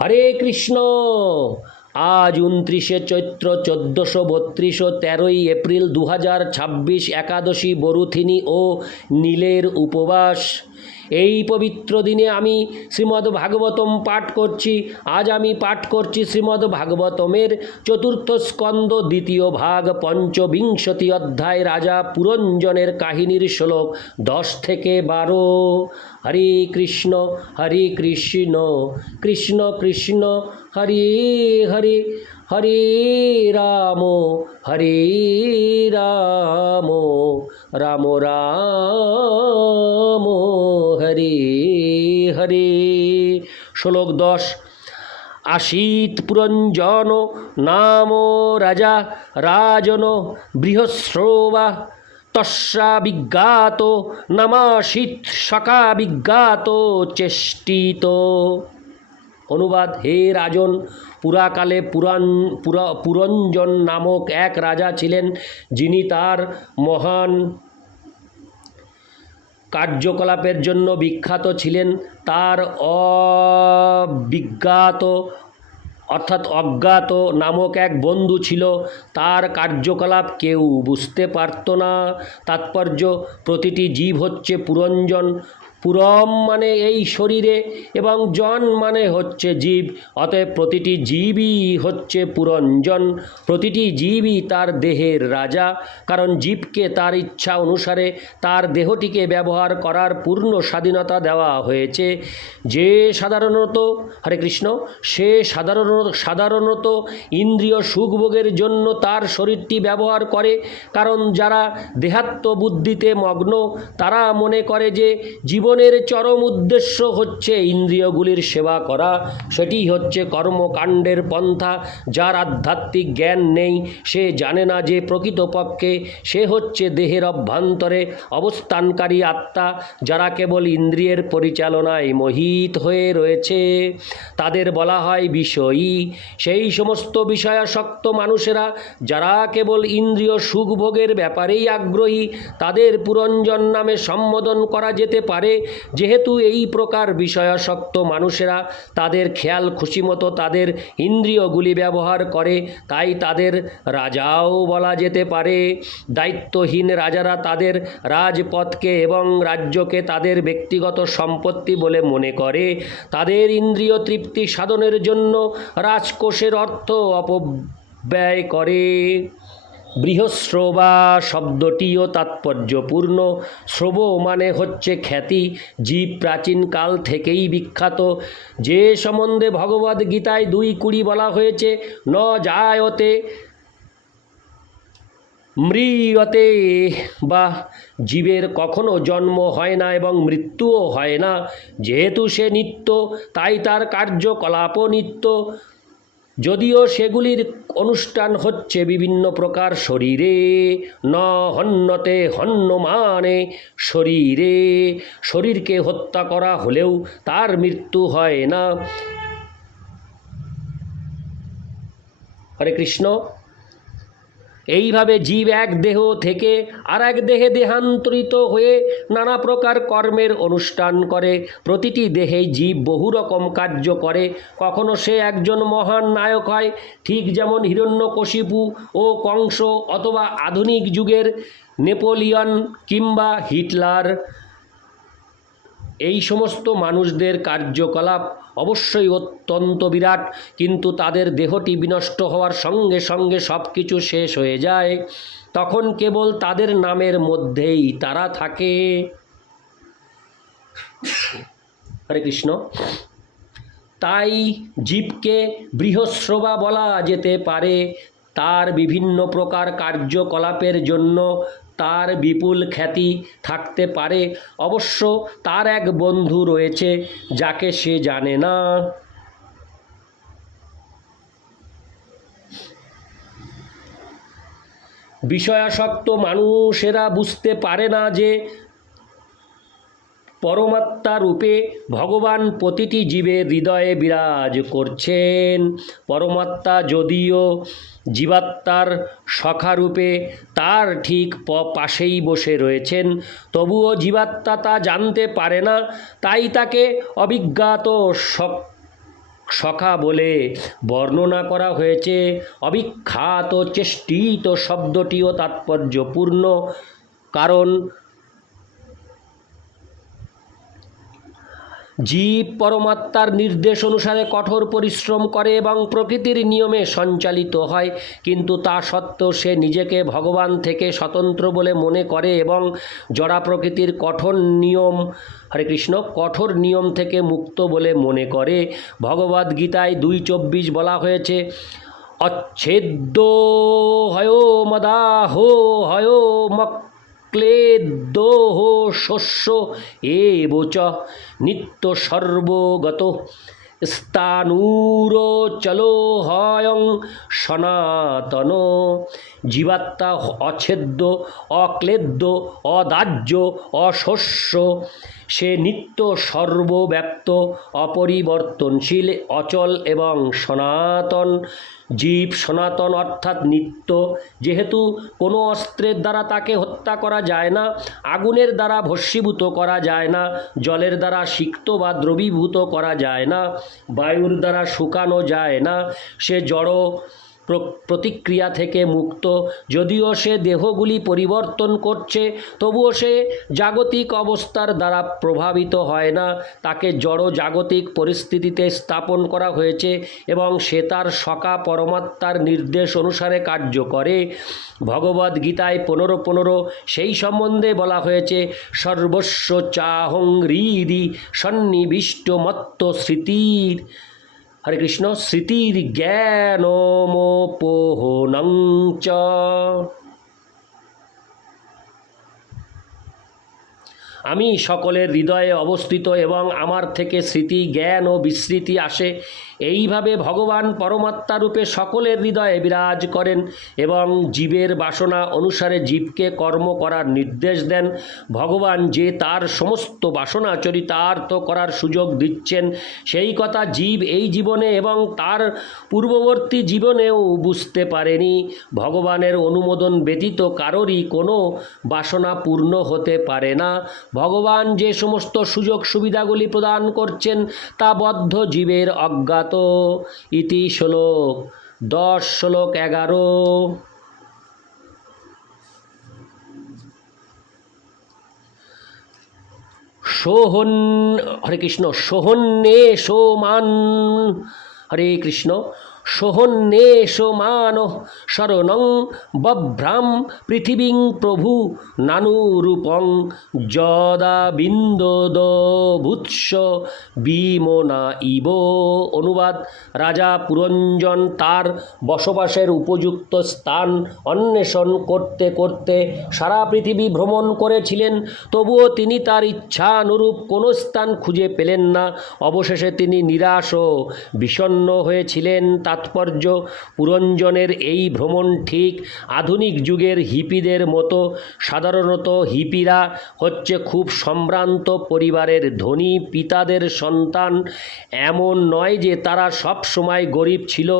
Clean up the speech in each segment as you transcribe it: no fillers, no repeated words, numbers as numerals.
হরে কৃষ্ণ। আজ 29শে চৈত্র 1432, 13ই এপ্রিল 2026, একাদশী বরুথিনী ও নীলের উপবাস। এই পবিত্র দিনে আমি শ্রীমদ্ ভাগবতম পাঠ করছি। আজ আমি পাঠ করছি শ্রীমদ্ ভাগবতমের চতুর্থ স্কন্দ, দ্বিতীয় ভাগ, পঞ্চবিংশতি অধ্যায়, রাজা পুরঞ্জনের কাহিনীর শ্লোক 10 থেকে 12। হরে কৃষ্ণ কৃষ্ণ কৃষ্ণ হরে হরে, হরে রাম রাম রাম হরে হরে। শ্লোক 10। আসীত পুরঞ্জন নাম রাজা রাজন বৃহস্রবা, তস্যা বিজ্ঞাত নামাসিত সকা বিজ্ঞাত চেষ্টিত। অনুবাদ: হে রাজন, পুরাকালে পুরঞ্জন নামক এক রাজা ছিলেন, যিনি তার মহান কার্যকলাপের জন্য বিখ্যাত ছিলেন। তার অবিজ্ঞাত অর্থাৎ অজ্ঞাত নামক এক বন্ধু ছিল। তার কার্যকলাপ কেউ বুঝতে পারত না। তাৎপর্য: প্রতিটি জীব হচ্ছে পুরঞ্জন। পুরম মানে এই শরীরে এবং জন মানে হচ্ছে জীব। অতএব প্রতিটি জীবই হচ্ছে পুরঞ্জন। প্রতিটি জীবই তার দেহের রাজা, কারণ জীবকে তার ইচ্ছা অনুসারে তার দেহটিকে ব্যবহার করার পূর্ণ স্বাধীনতা দেওয়া হয়েছে। যে সাধারণত হরে কৃষ্ণ সে সাধারণত ইন্দ্রিয় সুখভোগের জন্য তার শরীরটি ব্যবহার করে। কারণ যারা দেহাত্ম বুদ্ধিতে মগ্ন, তারা মনে করে যে জীবনের চরম উদ্দেশ্য হচ্ছে ইন্দ্রিয়গুলির সেবা করা। সেটি হচ্ছে কর্মকাণ্ডের পন্থা। যার আধ্যাত্মিক জ্ঞান নেই, সে জানে না যে প্রকৃতপক্ষে সে হচ্ছে দেহের অভ্যন্তরে অবস্থানকারী আত্মা, যারা কেবল ইন্দ্রিয়ের পরিচালনায় মোহিত হয়ে রয়েছে। তাদের বলা হয় বিষয়ী। সেই সমস্ত বিষয়াসক্ত মানুষেরা যারা কেবল ইন্দ্রিয় সুখভোগের ব্যাপারেই আগ্রহী, তাদের পুরঞ্জন নামে সম্বোধন করা যেতে পারে। যেহেতু এই প্রকার বিষয়াসক্ত মানুষেরা তাদের খেয়াল খুশিমতো তাদের ইন্দ্রিয়গুলি ব্যবহার করে, তাই তাদের রাজাও বলা যেতে পারে। দায়িত্বহীন রাজারা তাদের রাজপথকে এবং রাজ্যকে তাদের ব্যক্তিগত সম্পত্তি বলে মনে করে। তাদের ইন্দ্রিয় তৃপ্তি সাধনের জন্য রাজকোষের অর্থ অপব্যয় করে। বৃহস্রবা শব্দটিও তাৎপর্যপূর্ণ। শ্রব মানে হচ্ছে খ্যাতি। জীব প্রাচীনকাল থেকেই বিখ্যাত। যে সম্বন্ধে ভগবদ্গীতায় 2:20 বলা হয়েছে, ন জায়তে মৃয়তে, বা জীবের কখনো জন্ম হয় না এবং মৃত্যুও হয় না। যেহেতু সে নিত্য, তাই তার কার্যকলাপও নিত্য। যদিও সেগুলির অনুষ্ঠান হচ্ছে বিভিন্ন প্রকার শরীরে। ন হন্যতে হন্যমানে শরীরে, শরীরকে হত্যা করা হলেও তার মৃত্যু হয় না। হরে কৃষ্ণ। এইভাবে জীব এক দেহ থেকে আর এক দেহে দেহান্তরিত হয়ে নানা প্রকার কর্মের অনুষ্ঠান করে। প্রতিটি দেহেই জীব বহু রকম কার্য করে। কখনো সে একজন মহান নায়ক হয়, ঠিক যেমন হিরণ্যকশিপু ও কংস, অথবা আধুনিক যুগের নেপোলিয়ন কিংবা হিটলার। এই সমস্ত মানুষদের কার্যকলাপ অবশ্যই অত্যন্ত বিরাট, কিন্তু তাদের দেহটি বিনষ্ট হওয়ার সঙ্গে সঙ্গে সব কিছু শেষ হয়ে যায়। তখন কেবল তাদের নামের মধ্যেই তারা থাকে। হরে কৃষ্ণ। তাই জীবকে বৃহস্রবা বলা যেতে পারে। তার বিভিন্ন প্রকার কার্যকলাপের জন্য তার বিপুল খ্যাতি থাকতে পারে। অবশ্য তার এক বন্ধু রয়েছে, যাকে সে জানে না। বিষয়াসক্ত মানুষেরা বুঝতে পারে না যে পরমাত্মা রূপে ভগবান প্রতিটি জীবের হৃদয়ে বিরাজ করছেন। পরমাত্মা যদিও জীবাত্মার সখারূপে তার ঠিক পাশেই বসে রয়েছেন, তবুও জীবাত্মা তা জানতে পারে না। তাই তাকে অবিজ্ঞাত সখা বলে বর্ণনা করা হয়েছে। অবিখ্যাত চেষ্টিত শব্দটিও তাৎপর্যপূর্ণ, কারণ জীব পরমাত্মার নির্দেশ অনুসারে কঠোর পরিশ্রম করে এবং প্রকৃতির নিয়মে সঞ্চালিত হয়, কিন্তু তা সত্ত্বেও সে নিজেকে ভগবান থেকে স্বতন্ত্র বলে মনে করে এবং জড়া প্রকৃতির কঠোর নিয়ম থেকে মুক্ত বলে মনে করে। ভগবদ্গীতায় 2:24 বলা হয়েছে, অচ্ছেদ্য হয়ো মদাহ হয়ো ক্লেদোহ শস্য এবচ নিত্য সর্বগত স্থাণুরচলো হয়ং সনাতন। জীবাত্মা অচ্ছেদ্য, অক্লেদ্য, অদাহ্য, অশস্য। সে নিত্য, সর্বব্যাপ্ত, অপরিবর্তনশীল, অচল এবং সনাতন। জীব সনাতন অর্থাৎ নিত্য। যেহেতু কোনো অস্ত্রের দ্বারা তাকে হত্যা করা যায় না, আগুনের দ্বারা ভস্মীভূত করা যায় না, জলের দ্বারা সিক্ত বা দ্রবীভূত করা যায় না, বায়ুর দ্বারা শুকানো যায় না, সে জড় প্রতিক্রিয়া থেকে মুক্ত। যদিও সে দেহগুলি পরিবর্তন করছে, তবুও সে জাগতিক অবস্থার দ্বারা প্রভাবিত হয় না। তাকে জড় জাগতিক পরিস্থিতিতে স্থাপন করা হয়েছে এবং সে তার সখা পরমাত্মার নির্দেশ অনুসারে কার্য করে। ভগবদ্গীতায় 15:15 সেই সম্বন্ধে বলা হয়েছে, সর্বস্ব চাহং হৃদি সন্নিবিষ্ট মত্ত স্মৃতির। হরে কৃষ্ণ। স্মৃতির জ্ঞানমোপহনং চ। আমি সকলের হৃদয়ে অবস্থিত এবং আমার থেকে স্মৃতি, জ্ঞান ও বিস্মৃতি আসে। এইভাবে ভগবান পরমাত্মা রূপে সকলের হৃদয়ে বিরাজ করেন এবং জীবের বাসনা অনুসারে জীবকে কর্ম করার নির্দেশ দেন। ভগবান যে তার সমস্ত বাসনা চরিতার্থ করার সুযোগ দিচ্ছেন, সেই কথা জীব এই জীবনে এবং তার পূর্ববর্তী জীবনেও বুঝতে পারেনি। ভগবানের অনুমোদন ব্যতীত কারোরই কোনো বাসনা পূর্ণ হতে পারে না। ভগবান যে সমস্ত সুযোগ সুবিধাগুলি প্রদান করছেন তা বদ্ধ জীবের অজ্ঞাত। ইতি শ্লোক 10, শ্লোক 11। হরে কৃষ্ণ। সোহন্যে সোমান। হরে কৃষ্ণ। সোহন্যেষমান শরণং বভ্রাম পৃথিবীং প্রভু নানুরূপং যদা বিন্দোদভূৎস বিমনা ইব। অনুবাদ: রাজা পুরঞ্জন তার বসবাসের উপযুক্ত স্থান অন্বেষণ করতে করতে সারা পৃথিবী ভ্রমণ করেছিলেন, তবুও তিনি তার ইচ্ছানুরূপ কোনো স্থান খুঁজে পেলেন না। অবশেষে তিনি নিরাশ ও বিষণ্ণ হয়েছিলেন। তাৎপর্য: পুরঞ্জনের এই ভ্রমণ ঠিক আধুনিক যুগের হিপিদের মতো। সাধারণত হিপিরা হচ্ছে খুব সম্ভ্রান্ত পরিবারের ধনী পিতাদের সন্তান। এমন নয় যে তারা সব সময় গরিব ছিল,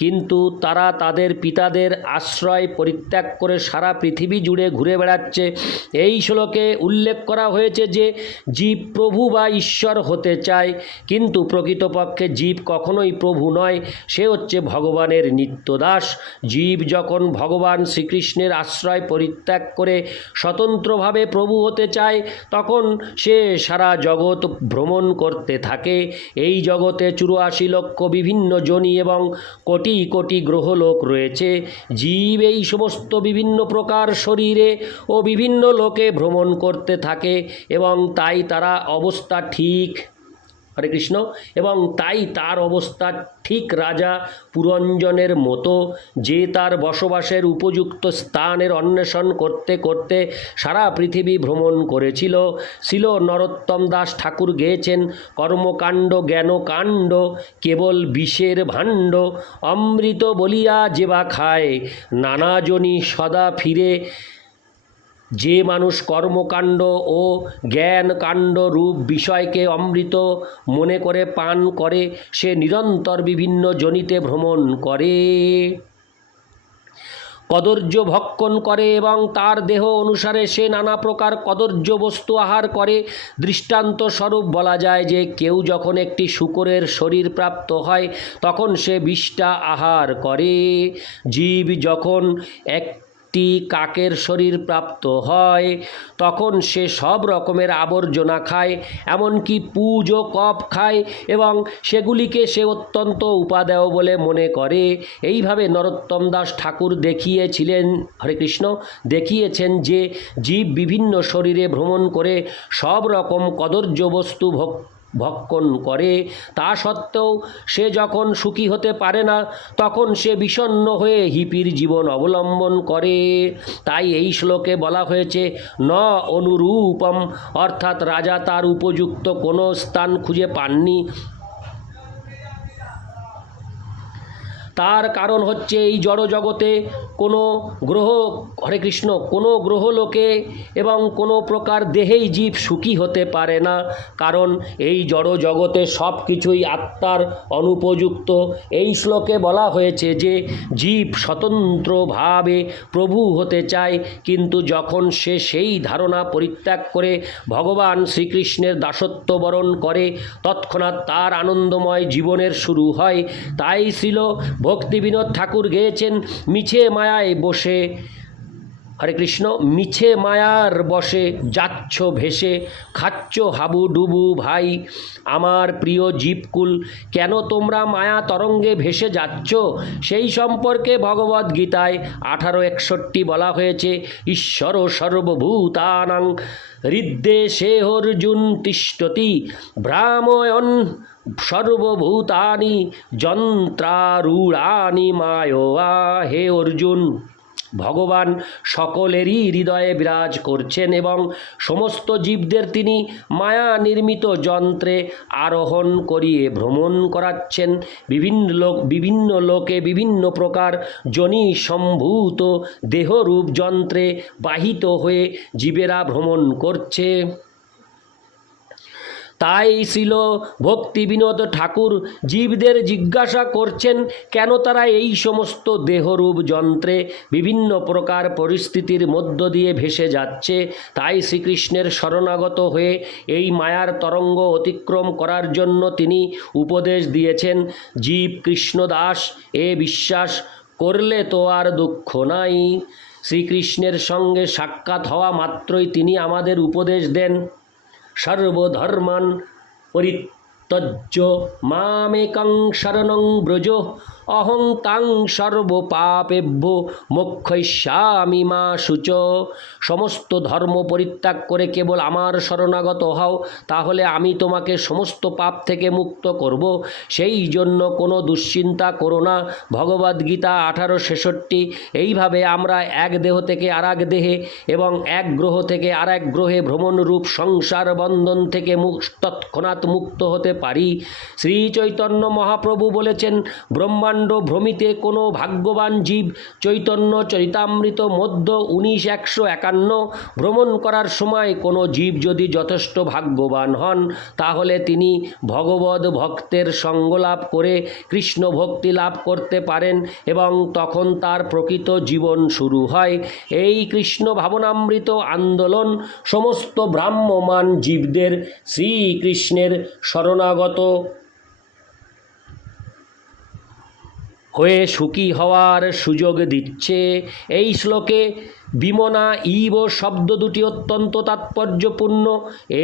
কিন্তু তারা তাদের পিতাদের আশ্রয় পরিত্যাগ করে সারা পৃথিবী জুড়ে ঘুরে বেড়াচ্ছে। এই শ্লোকে উল্লেখ করা হয়েছে যে জীব প্রভু বা ঈশ্বর হতে চায়, কিন্তু প্রকৃতপক্ষে জীব কখনোই প্রভু নয়, সে হচ্ছে ভগবানের নিত্যদাস। জীব যখন ভগবান শ্রীকৃষ্ণের আশ্রয় পরিত্যাগ করে স্বতন্ত্রভাবে প্রভু হতে চায়, তখন সে সারা জগৎ ভ্রমণ করতে থাকে। এই জগতে 84 লক্ষ বিভিন্ন যোনি এবং কোটি কোটি গ্রহলোক রয়েছে। জীব এই সমস্ত বিভিন্ন প্রকার শরীরে ও বিভিন্ন লোকে ভ্রমণ করতে থাকে এবং তাই তারা অবস্থা ঠিক। হরে কৃষ্ণ। এবং তাই তার অবস্থা ঠিক রাজা পুরঞ্জনের মতো, যে তার বসবাসের উপযুক্ত স্থানের অন্বেষণ করতে করতে সারা পৃথিবী ভ্রমণ করেছিল। শিল নরোত্তম দাস ঠাকুর গেয়েছেন, কর্মকাণ্ড জ্ঞানকাণ্ড কেবল বিষের ভাণ্ড, অমৃত বলিয়া যেবা খায় নানাজনি সদা ফিরে। যে মানুষ কর্মকাণ্ড ও জ্ঞানকাণ্ড রূপ বিষয়কে অমৃত মনে করে পান করে, সে নিরন্তর বিভিন্ন যোনিতে ভ্রমণ করে। কদর্য ভক্ষণ করে এবং তার দেহ অনুসারে সে নানা প্রকার কদর্য বস্তু আহার করে। দৃষ্টান্তস্বরূপ বলা যায় যে কেউ যখন একটি শূকরের শরীর প্রাপ্ত হয় তখন সে বিষটা আহার করে। জীব যখন একটি কাকের শরীর প্রাপ্ত হয় তখন সে সব রকমের আবর্জনা খায়, এমনকি পুজ ও কপ খায় এবং সেগুলিকে সে অত্যন্ত উপাদেয় বলে মনে করে। এইভাবে নরোত্তম দাস ঠাকুর দেখিয়েছিলেন, হরে কৃষ্ণ, দেখিয়েছেন যে জীব বিভিন্ন শরীরে ভ্রমণ করে সব রকম কদর্য বস্তু ভক্ষণ করে। তা সত্ত্বেও সে যখন সুখী হতে পারে না তখন সে বিষণ্ণ হয়ে হিপির জীবন অবলম্বন করে। তাই এই শ্লোকে বলা হয়েছে ন অনুরূপম, অর্থাৎ রাজা তার উপযুক্ত কোনো স্থান খুঁজে পাননি। তার কারণ হচ্ছে এই জড় জগতে কোনো গ্রহ, হরে কৃষ্ণ, কোনো গ্রহলোকে এবং কোনো প্রকার দেহেই জীব সুখী হতে পারে না, কারণ এই জড় জগতে সব কিছুই আত্মার অনুপযুক্ত। এই শ্লোকে বলা হয়েছে যে জীব স্বতন্ত্রভাবে প্রভু হতে চায়, কিন্তু যখন সে সেই ধারণা পরিত্যাগ করে ভগবান শ্রীকৃষ্ণের দাসত্ব বরণ করে তৎক্ষণাৎ তার আনন্দময় জীবনের শুরু হয়। তাই ছিল ভক্তিবিনোদ ঠাকুর গেয়েছেন, মিছে মায়ায় বসে, হরে কৃষ্ণ, মিছে মায়ার বসে যাচ্ছ ভেসে, খাচ্ছ হাবু ডুবু ভাই আমার প্রিয় জীবকুল, কেন তোমরা মায়া তরঙ্গে ভেসে যাচ্ছ? সেই সম্পর্কে ভগবদ্গীতায় 18:61 বলা হয়েছে, ঈশ্বর সর্বভূতানাং হৃদ্দেশেহর্জুন তিষ্ঠতি ভ্রাময়ন সর্বভূতানি যন্ত্রারূঢ়ানি মায়োয়া। হে অর্জুন, ভগবান সকলেরই হৃদয়ে বিরাজ করছেন এবং সমস্ত জীবদের তিনি মায়া নির্মিত যন্ত্রে আরোহণ করিয়ে ভ্রমণ করাচ্ছেন। বিভিন্ন লোকে বিভিন্ন প্রকার যোনি সম্ভূত দেহরূপ যন্ত্রে বাহিত হয়ে জীবেরা ভ্রমণ করছে। তাই ছিল ভক্তিবিনোদ ঠাকুর জীবদের জিজ্ঞাসা করছেন কেন তারা এই সমস্ত দেহরূপ যন্ত্রে বিভিন্ন প্রকার পরিস্থিতির মধ্য দিয়ে ভেসে যাচ্ছে। তাই শ্রীকৃষ্ণের শরণাগত হয়ে এই মায়ার তরঙ্গ অতিক্রম করার জন্য তিনি উপদেশ দিয়েছেন। জীব কৃষ্ণদাস এ বিশ্বাস করলে তো আর দুঃখ নাই। শ্রীকৃষ্ণের সঙ্গে সাক্ষাৎ হওয়া মাত্রই তিনি আমাদের উপদেশ দেন, সর্বধর্মান পরিত্যজ্য মামেকং শরণং ব্রজ অহং তাং সর্বপাপেভ্যো মোক্ষয়িষ্যামি মা শুচ। সমস্ত ধর্ম পরিত্যাগ করে কেবল আমার শরণাগত হও, তাহলে আমি তোমাকে সমস্ত পাপ থেকে মুক্ত করব। সেই জন্য কোনো দুশ্চিন্তা করো না। ভগবদ্গীতা 18:66। এইভাবে আমরা এক দেহ থেকে আর এক দেহে এবং এক গ্রহ থেকে আর এক গ্রহে ভ্রমণরূপ সংসার বন্ধন থেকে তৎক্ষণাৎ মুক্ত হতে পারি। শ্রী চৈতন্য মহাপ্রভু বলেছেন, ব্রহ্মাণ্ড ভ্রমিতে কোনো ভাগ্যবান জীব চৈতন্য চরিতামৃত মধ্য 19:151 ভ্রমণ করার সময় কোনো জীব যদি যথেষ্ট ভাগ্যবান হন তাহলে তিনি ভগবদ ভক্তের সঙ্গ লাভ করে কৃষ্ণ ভক্তি লাভ করতে পারেন এবং তখন তার প্রকৃত জীবন শুরু হয়। এই কৃষ্ণ ভাবনামৃত আন্দোলন সমস্ত ভ্রাম্যমান জীবদের শ্রীকৃষ্ণের শরণাগত হয়ে সুখী হওয়ার সুযোগ দিচ্ছে। এই শ্লোকে বিমনা ইব শব্দ দুটি অত্যন্ত তাৎপর্যপূর্ণ।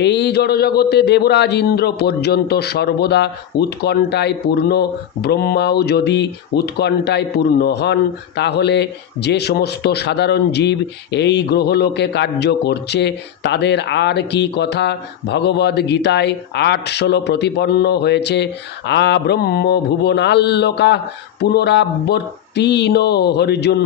এই জড়জগতে দেবরাজ ইন্দ্র পর্যন্ত সর্বদা উৎকণ্ঠায় পূর্ণ। ব্রহ্মাও যদি উৎকণ্ঠায় পূর্ণ হন তাহলে যে সমস্ত সাধারণ জীব এই গ্রহলোকে কার্য করছে তাদের আর কি কথা। ভগবদ্গীতায় 8:16 প্রতিপন্ন হয়েছে, আ ব্রহ্ম ভুবনাল্লোকা পুনরাবর্তীন অর্জুন।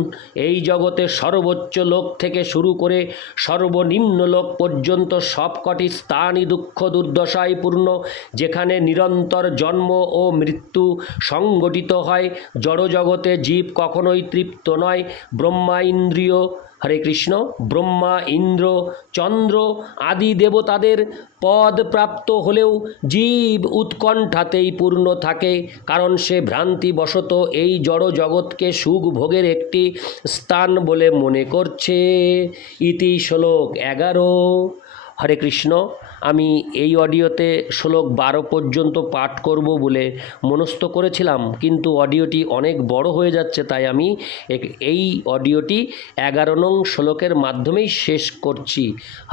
এই জগতে সর্বোচ্চ লোক থেকে শুরু করে সর্বনিম্ন লোক পর্যন্ত সবকটি স্থানই দুঃখ দুর্দশায় পূর্ণ, যেখানে নিরন্তর জন্ম ও মৃত্যু সংগঠিত হয়। জড়জগতে জীব কখনোই তৃপ্ত নয়। ব্রহ্মা ইন্দ্রিয়, হরে কৃষ্ণ। ব্রহ্মা, ইন্দ্র, চন্দ্র আদি দেবতাদের পদ প্রাপ্ত হলেও জীব উৎকণ্ঠাতেই পূর্ণ থাকে, কারণ সে ভ্রান্তিবশত এই জড় জগৎকে সুখ ভোগের একটি স্থান বলে মনে করছে। ইতি শ্লোক 11। হরে কৃষ্ণ। আমি এই অডিওতে শ্লোক 12 পর্যন্ত পাঠ করব বলে মনস্থ করেছিলাম, কিন্তু অডিওটি অনেক বড় হয়ে যাচ্ছে, তাই আমি এই অডিওটি 11 নং শ্লোকের মাধ্যমেই শেষ করছি।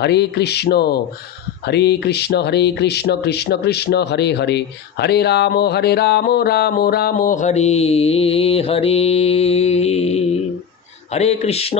হরে কৃষ্ণ। হরে কৃষ্ণ কৃষ্ণ কৃষ্ণ হরে হরে, হরে রাম রাম রাম হরে হরে। হরে কৃষ্ণ।